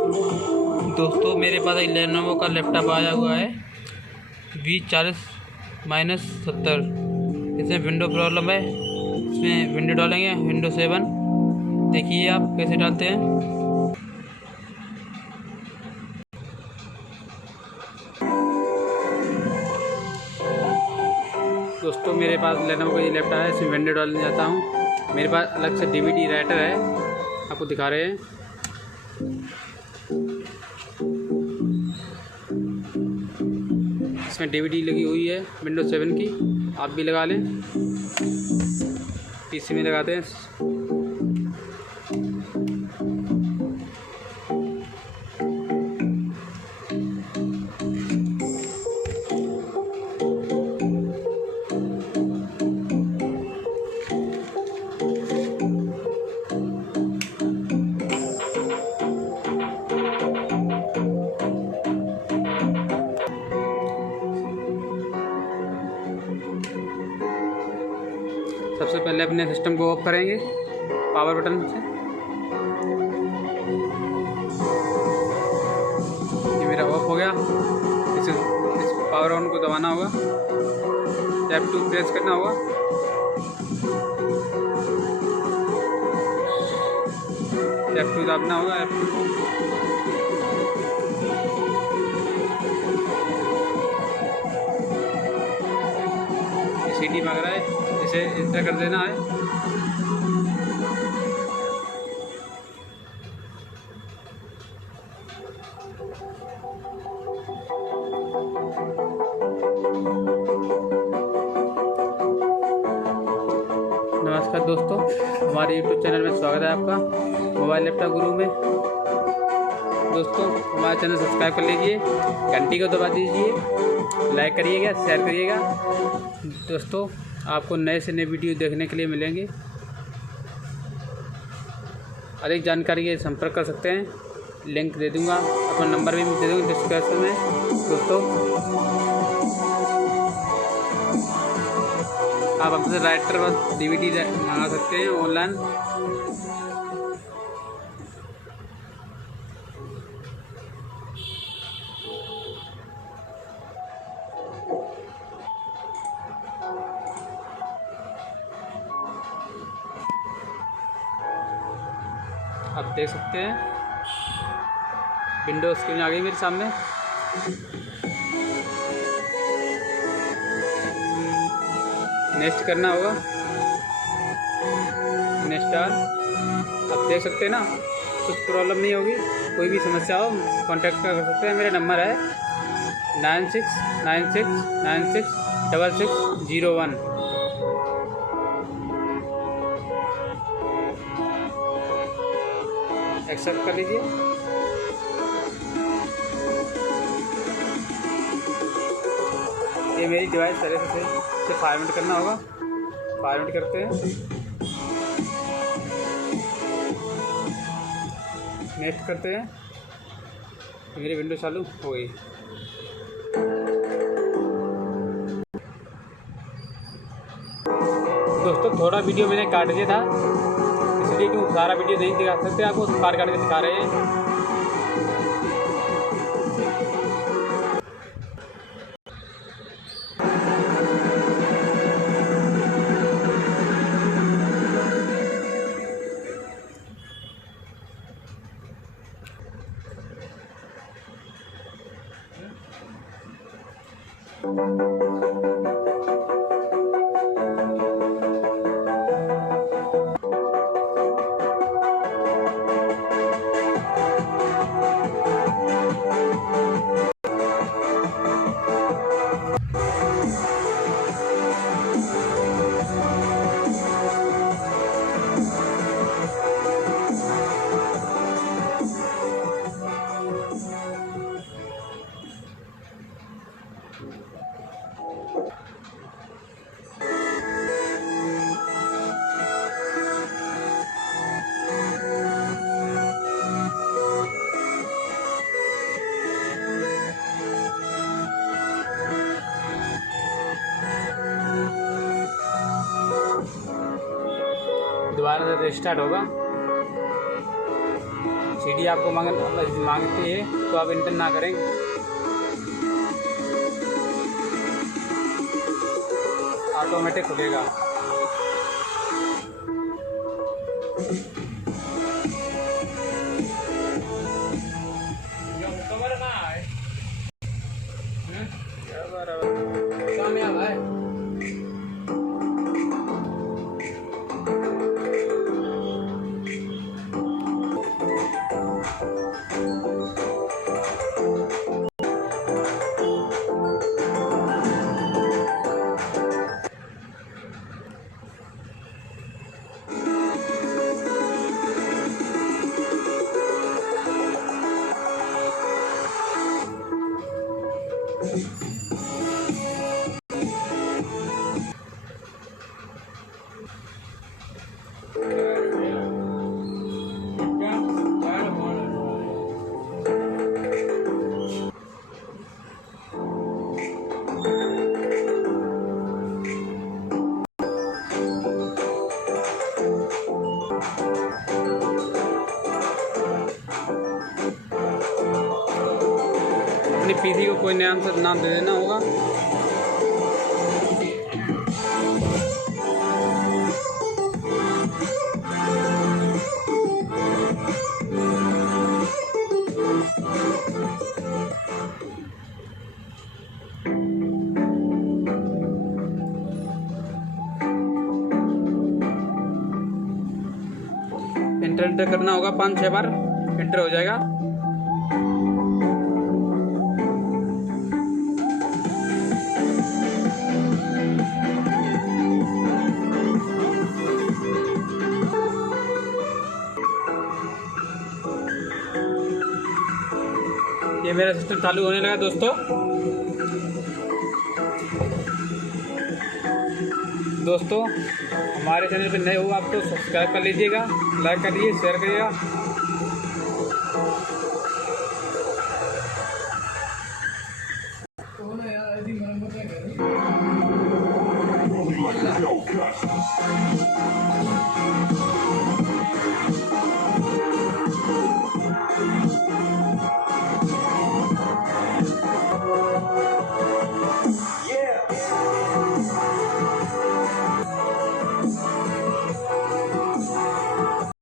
दोस्तों मेरे पास एक लेनोवो का लैपटॉप आया हुआ है G40-70। इसमें विंडो प्रॉब्लम है। इसमें विंडो डालेंगे विंडो 7। देखिए आप कैसे डालते हैं। दोस्तों मेरे पास लेनोवो का ये लैपटॉप है, इसमें विंडो डालने जाता हूँ। मेरे पास अलग से DVD राइटर है, आपको दिखा रहे हैं। इसमें DVD लगी हुई है विंडो 7 की, आप भी लगा लें। PC में लगाते हैं। सबसे पहले अपने सिस्टम को ऑफ करेंगे पावर बटन से। ये मेरा ऑफ हो गया। इस पावर ऑन को दबाना होगा, F2 प्रेस करना होगा। F2 दबाना होगा, F2। CD मांग रहा है, इसे इंटर कर देना है। नमस्कार दोस्तों, हमारे YouTube चैनल में स्वागत है आपका, मोबाइल लैपटॉप गुरु में। दोस्तों हमारा चैनल सब्सक्राइब कर लीजिए, घंटी को दबा दीजिए, लाइक करिएगा, शेयर करिएगा। दोस्तों आपको नए से नए वीडियो देखने के लिए मिलेंगे। अधिक जानकारी के संपर्क कर सकते हैं, लिंक दे दूंगा, अपना नंबर भी दे दूंगा डिस्क्रिप्शन में। दोस्तों आप हमसे राइटर बस DVD मंगा सकते हैं ऑनलाइन। आप देख सकते हैं विंडो स्क्रीन आ गई मेरे सामने। नेक्स्ट करना होगा, नेक्स्ट आर। आप देख सकते हैं ना, कुछ प्रॉब्लम नहीं होगी। कोई भी समस्या हो कांटेक्ट कर सकते हैं। मेरा नंबर है 9696966601। एक्सेप्ट कर लीजिए। ये मेरी डिवाइस तरह से फॉर्मेट करना होगा। फॉर्मेट करते हैं, नेक्स्ट करते हैं। मेरी विंडो चालू हो गई। दोस्तों थोड़ा वीडियो मैंने काट दिया था, इसलिए क्यों सारा वीडियो नहीं दिखा सकते, आपको काट के दिखा रहे हैं। दोबारा से रिस्टार्ट होगा। सीडी आपको मांगती है तो आप इंटर ना करें। ऑटोमेटिक खुलेगा। अपने पीसी को कोई नाम दे देना होगा। इंटर करना होगा, 5-6 बार इंटर हो जाएगा। ये मेरा सिस्टम चालू होने लगा दोस्तों। हमारे चैनल पे नए हो आप तो सब्सक्राइब कर लीजिएगा, लाइक करिए, शेयर करिएगा। यार